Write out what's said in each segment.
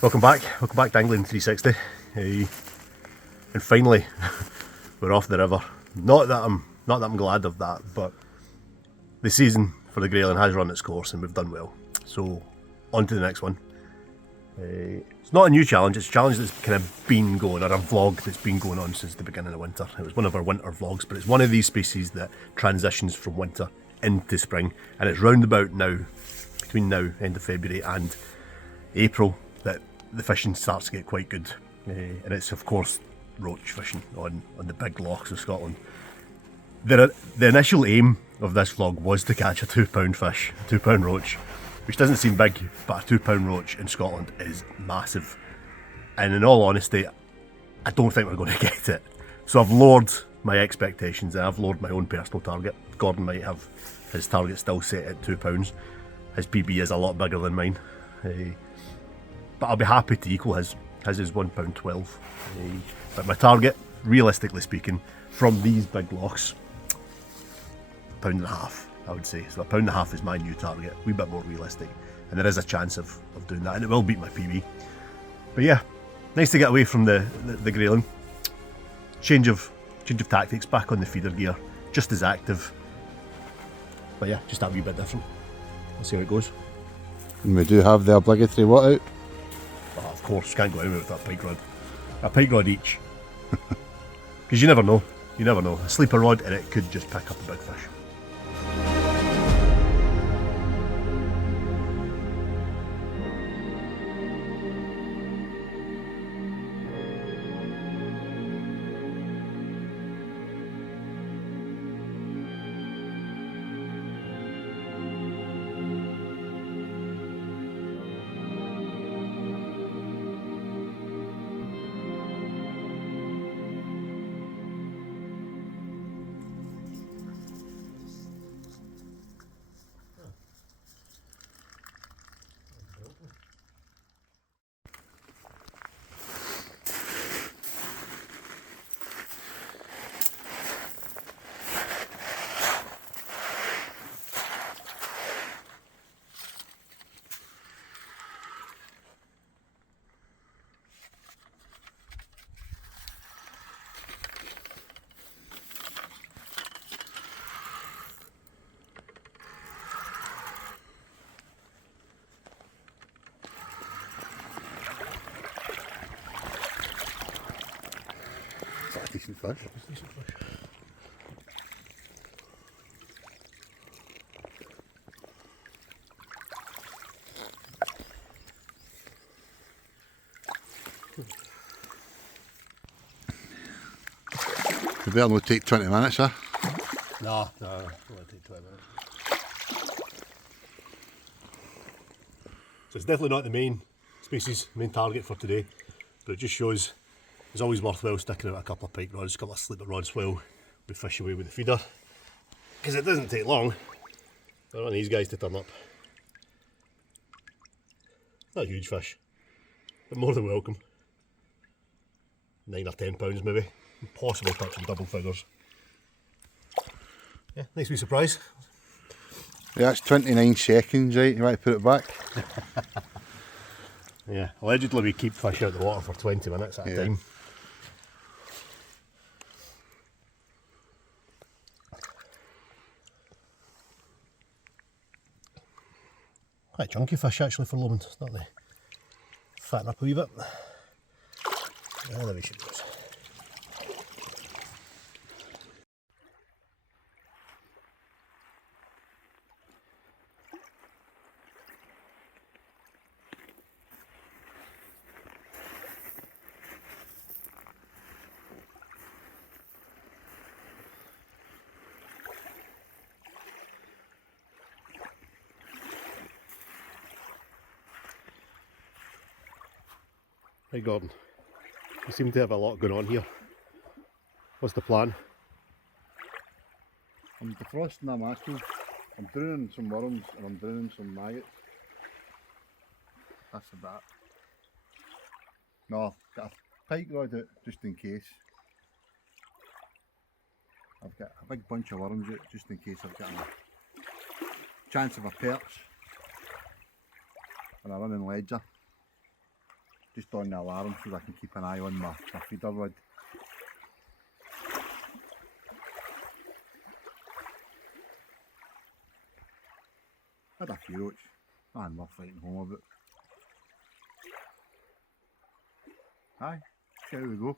Welcome back to England 360, and finally we're off the river. Not that I'm glad of that, but the season for the grayling has run its course and we've done well. So on to the next one. It's not a new challenge, it's a challenge that's kind of been going, or a vlog that's been going on since the beginning of winter. It was one of our winter vlogs, but it's one of these species that transitions from winter into spring, and it's round about now, between now, end of February and April, that the fishing starts to get quite good. And it's of course roach fishing on the big lochs of Scotland. The initial aim of this vlog was to catch a £2 fish, a £2 roach, which doesn't seem big, but a £2 roach in Scotland is massive. And in all honesty, I don't think we're going to get it. So I've lowered my expectations and I've lowered my own personal target. Gordon might have his target still set at £2. His PB is a lot bigger than mine. But I'll be happy to equal his. His is £1.12. But my target, realistically speaking, from these big lochs, £1.50, I would say. So £1.50 is my new target, a wee bit more realistic. And there is a chance of doing that, and it will beat my PB. But yeah, nice to get away from the grayling. Change of tactics, back on the feeder gear, just as active. But yeah, just that wee bit different. We'll see how it goes. And we do have the obligatory what out? Oh, of course, can't go anywhere with that pike rod. A pike rod each. Because you never know. You never know. A sleeper rod and it could just pick up a big fish. That's a decent fish. We better not take 20 minutes, huh? No, it won't take 20 minutes. So it's definitely not the main species, main target for today, but it just shows it's always worthwhile sticking out a couple of pike rods, a couple of sleeper rods while we fish away with the feeder, because it doesn't take long for one of these guys to turn up. Not a huge fish, but more than welcome. 9 or 10 pounds maybe, possible touching double figures. Yeah, nice wee surprise. Yeah, that's 29 seconds, right? You might put it back. Yeah, allegedly we keep fish out of the water for 20 minutes at a time. Quite chunky fish actually for Lomond, don't they? Fatten up a wee bit. Yeah, there we should go. Hey Gordon, you seem to have a lot going on here. What's the plan? I'm defrosting a mackerel, I'm drowning some worms and I'm drowning some maggots. That's about it. No, got a pike rod out just in case. I've got a big bunch of worms out just in case I've got a chance of a perch. on a running ledger. Just on the alarm so I can keep an eye on my feeder rod. Had a few roach, and we're fighting home about. Aye, here we go.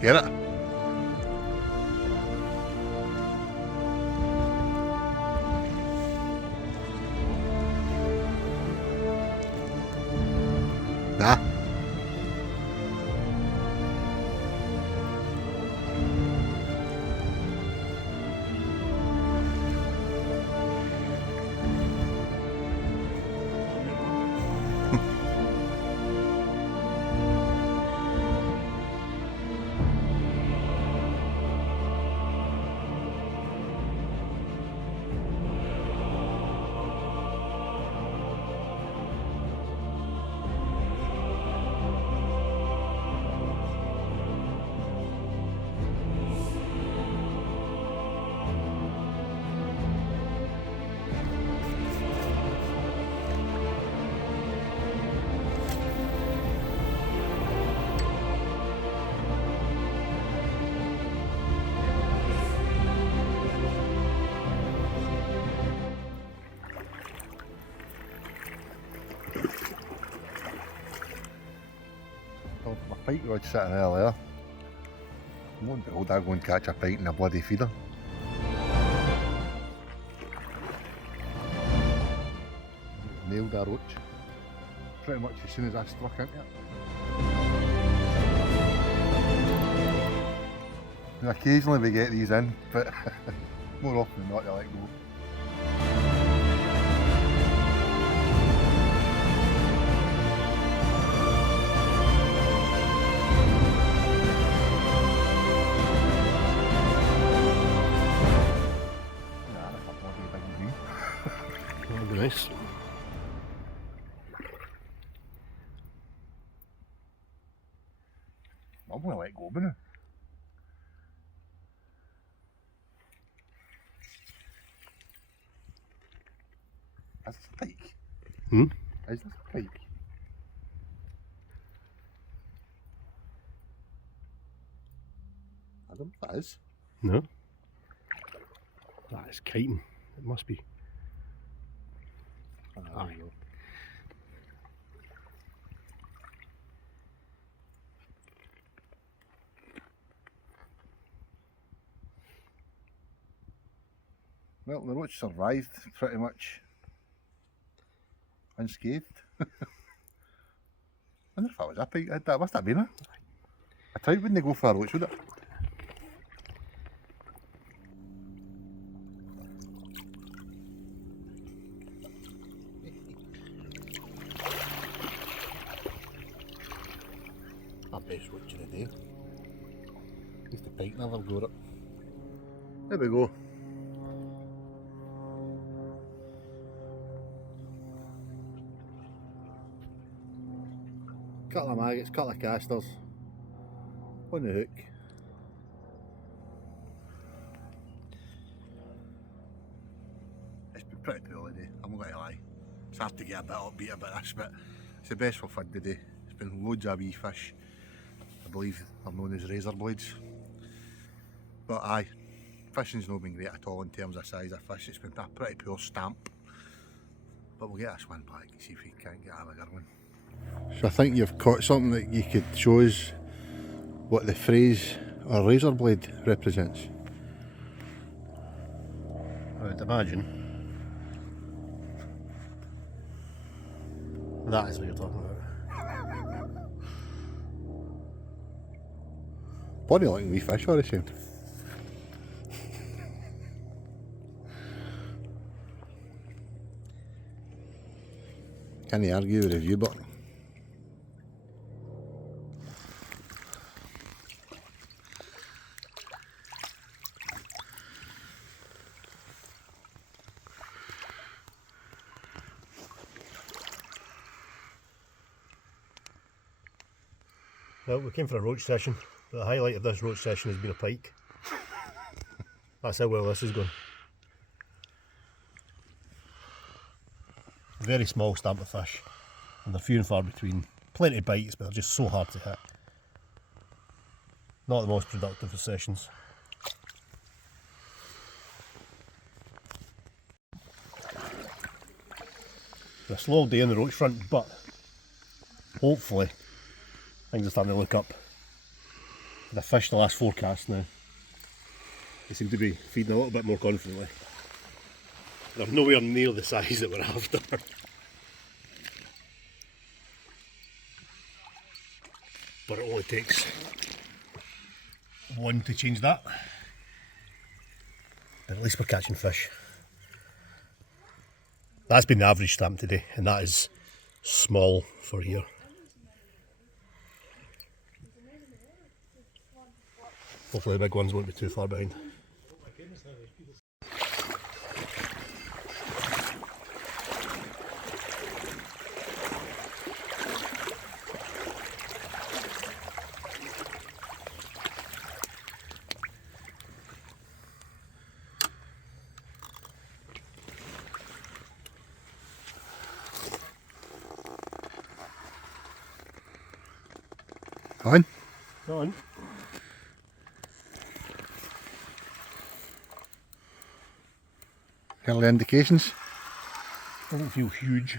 Get it? Nah. Oh, my pike rod sitting there. Lo and behold, I go and catch a pike in a bloody feeder. Nailed a roach. Pretty much as soon as I struck into it. And occasionally we get these in, but more often than not they let go. That'll be nice. I'm gonna let go now. Is this a pike? Hmm? Is this a pike? I don't know if that is. No. That is kiting. It must be. There we go. Well, the roach survived pretty much unscathed. I wonder if that was a pike. That must have been it. I tried wouldn't they go for a roach, would it? Our best roach of the day. At least the pike never got it. There we go. Couple of maggots, couple of casters on the hook. It's been pretty poor today, I'm not going to lie. It's hard to get a bit upbeat about this, but it's the best we've had today. It's been loads of wee fish. I believe they're known as razor blades. But aye, fishing's not been great at all in terms of size of fish. It's been a pretty poor stamp. But we'll get this one back, see if we can't get a bigger one. So I think you've caught something that you could show us what the phrase or razor blade represents. I would imagine that is what you're talking about. Funny looking wee fish, what a shame. Can't argue with the review button. Well, we came for a roach session, but the highlight of this roach session has been a pike. That's how well this is going. Very small stamp of fish, and they're few and far between. Plenty of bites, but they're just so hard to hit. Not the most productive of sessions. A slow day on the roach front, but hopefully things are starting to look up. They've fished the last 4 casts now. They seem to be feeding a little bit more confidently. They're nowhere near the size that we're after. But it only takes one to change that. But at least we're catching fish. That's been the average stamp today, and that is small for here. Hopefully the big ones won't be too far behind. On. Go on. Early indications. Doesn't feel huge.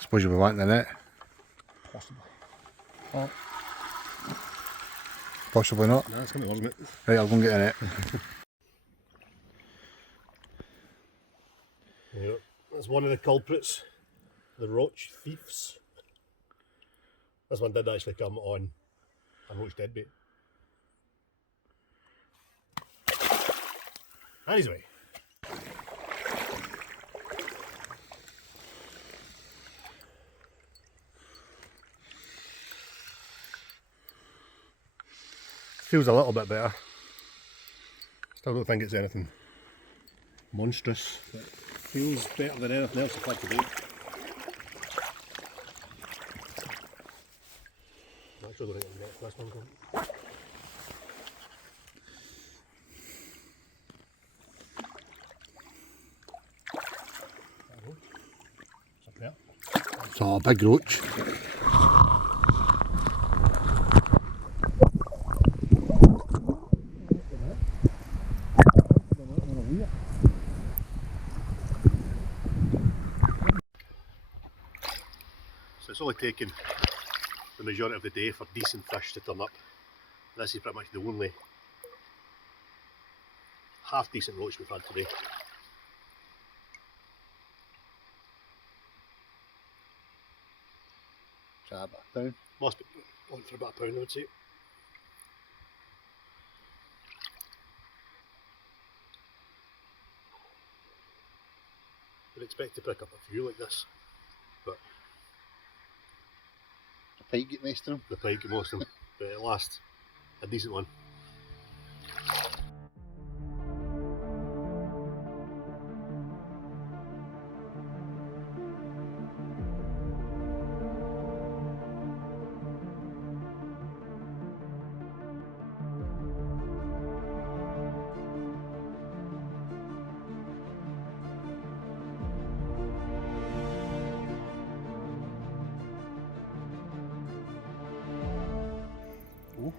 Suppose you'll be wanting the net. Possibly. Oh. Possibly not. No, it's going to be worth it. Right, I'll go and get the net. Yeah, that's one of the culprits. The roach thieves. This one did actually come on a roach deadbait. And he's away. Feels a little bit better. Still don't think it's anything monstrous. But feels better than anything else I've had today. I'm actually going to get this one going. It's up there. It's a big roach. So it's only taken the majority of the day for decent fish to turn up. This is pretty much the only half decent roach we've had today. Try a bit down. Must be on for about £1, I would say. Would expect to pick up a few like this, but The pike get most of them. the pike get most of them, but at last a decent one. Oh.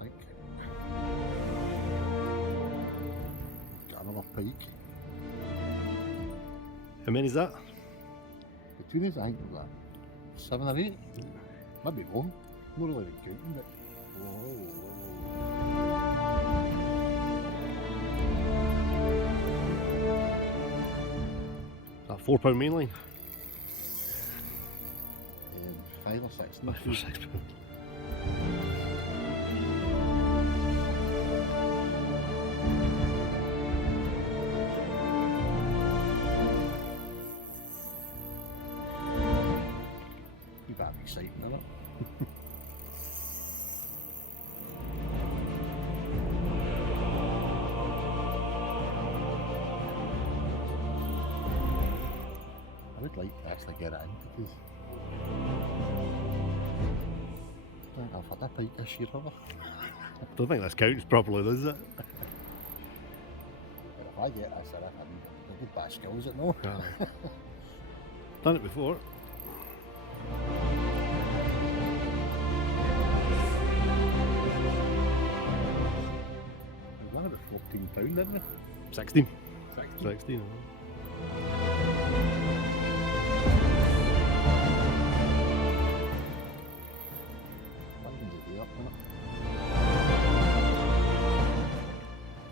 Think. Got another pike. How many is that? Between us, I think we've got 7 or 8. Maybe more. Not really counting, but. That £4 mainline? 5 or 6. 5 or 6 pounds. You better be exciting, isn't it? I would like to actually get it in because I think I've had a pike this year ever. Don't think this counts properly, does it? But if I get this, I reckon a good bit of skills at no. Done it before. It was about £14, didn't it? 16. 16. 16.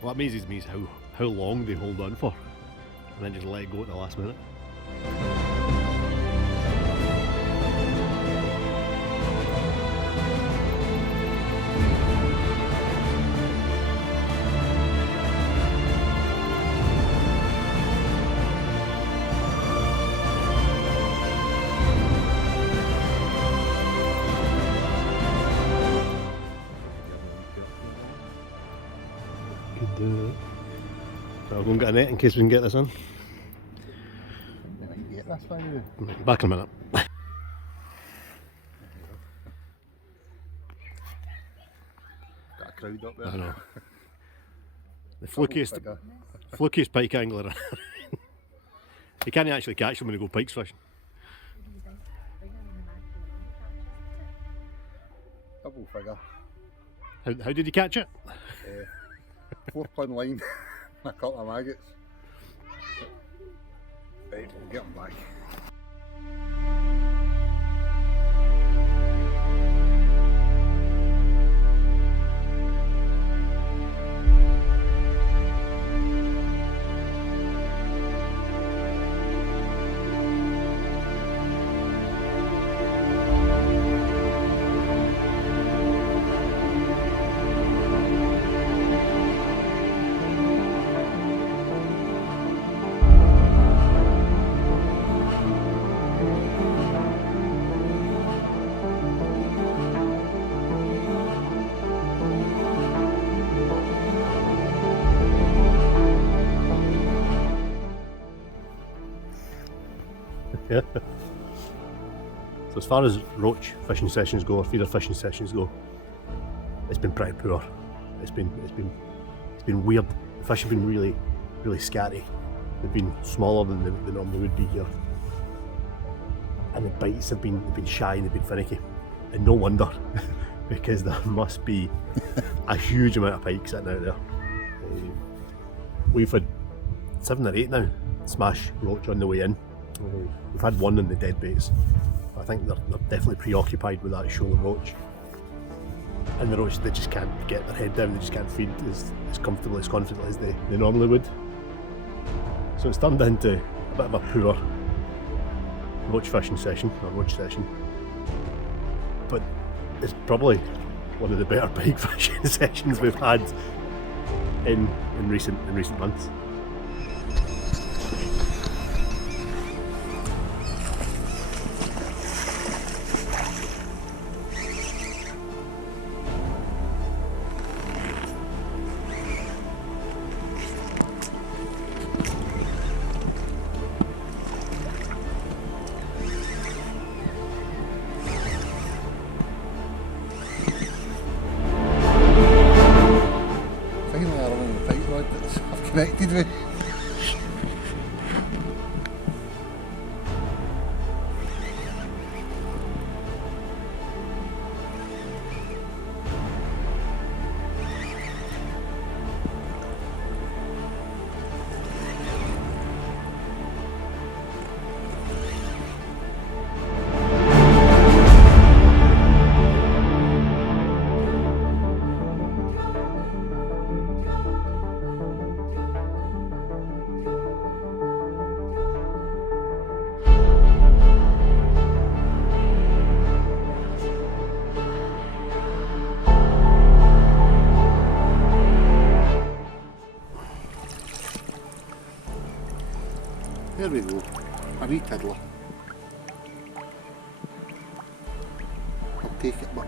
What amazes me is how long they hold on for and then just let it go at the last minute. So I'll go and get a net in case we can get this in. We might get this one. Back in a minute. Got a crowd up there. I know. The flukiest pike angler. You can't actually catch them when you go pikes fishing. Double figure. How did you catch it? 4-pound line and a couple of maggots. Right, we'll get them back. Yeah. So as far as roach fishing sessions go, or feeder fishing sessions go, it's been pretty poor. It's been weird. The fish have been really scatty. They've been smaller than they normally would be here, and the bites have been shy and they've been finicky, and no wonder because there must be a huge amount of pike sitting out there. We've had 7 or 8 now smash roach on the way in. We've had one in the dead baits. I think they're definitely preoccupied with that shoal of roach. And the roach, they just can't get their head down, they just can't feed as comfortably, as confidently as they normally would. So it's turned into a bit of a poor roach fishing session, or roach session. But it's probably one of the better pike fishing sessions we've had in recent months. Finally, I run on the pike rod that I've connected with. There we go. A wee tiddler. I'll take it, but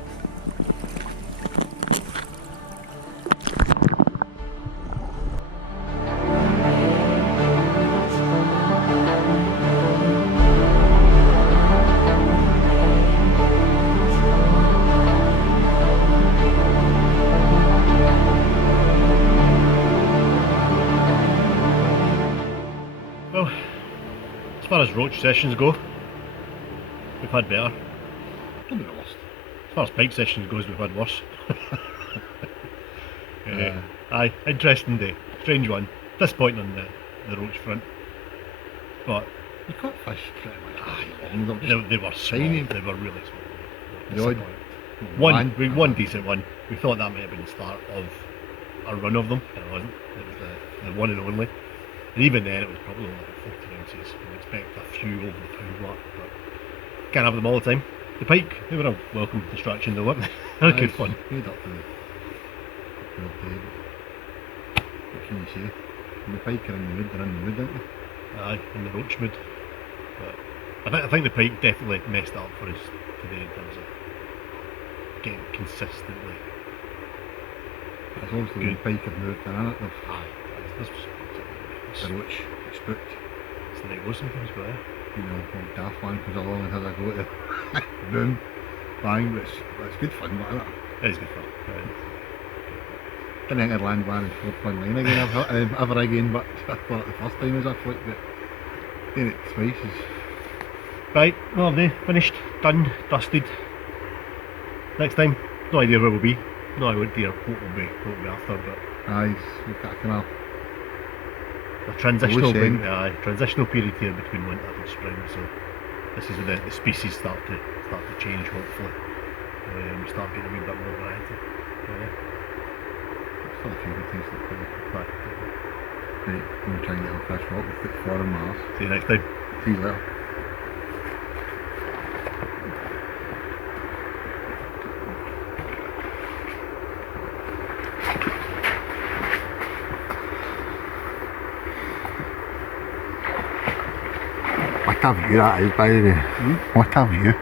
well, as far as roach sessions go, we've had better. don't be the worst. As far as pike sessions goes, we've had worse. Aye, interesting day. Strange one. Disappointing on the roach front. But You caught fish pretty much. aye, They they were tiny. small. They were really small. The odd One decent one. We thought that might have been the start of a run of them, and it wasn't. It was the one and only. And even then, it was probably only like 14 ounces. We'd expect a few over the pound mark, but can't have them all the time. The pike, they were a welcome distraction though, weren't they? They were good fun. Made up for the day, but what can you say? When the pike are in the mood, they're in the mood, aren't they? Aye, in the roach mood. But I think the pike definitely messed it up for us today in terms of getting consistently. As obviously when the pike have moved in, it, Aye, this was the roach is spooked. it's the night goes sometimes, but You know, when Daft One comes along and has a go to boom, bang, but it's good fun, but it is good fun. didn't enter land one and 4 line again ever again, but I thought the first time was a flick, but doing it twice is Right, well, they finished, done, dusted. Next time, no idea where we'll be. No idea what we'll be after, but aye, we've got a kind of a transitional end. transitional period here between winter and spring. So this is when the species start to change. Hopefully, we start getting a wee bit more variety. still a few good things to look at. Right. Right, I'm going to try and get a fresh walk with 4 on Mars. See you next time. See you later. What a view that is, by the way. What a view.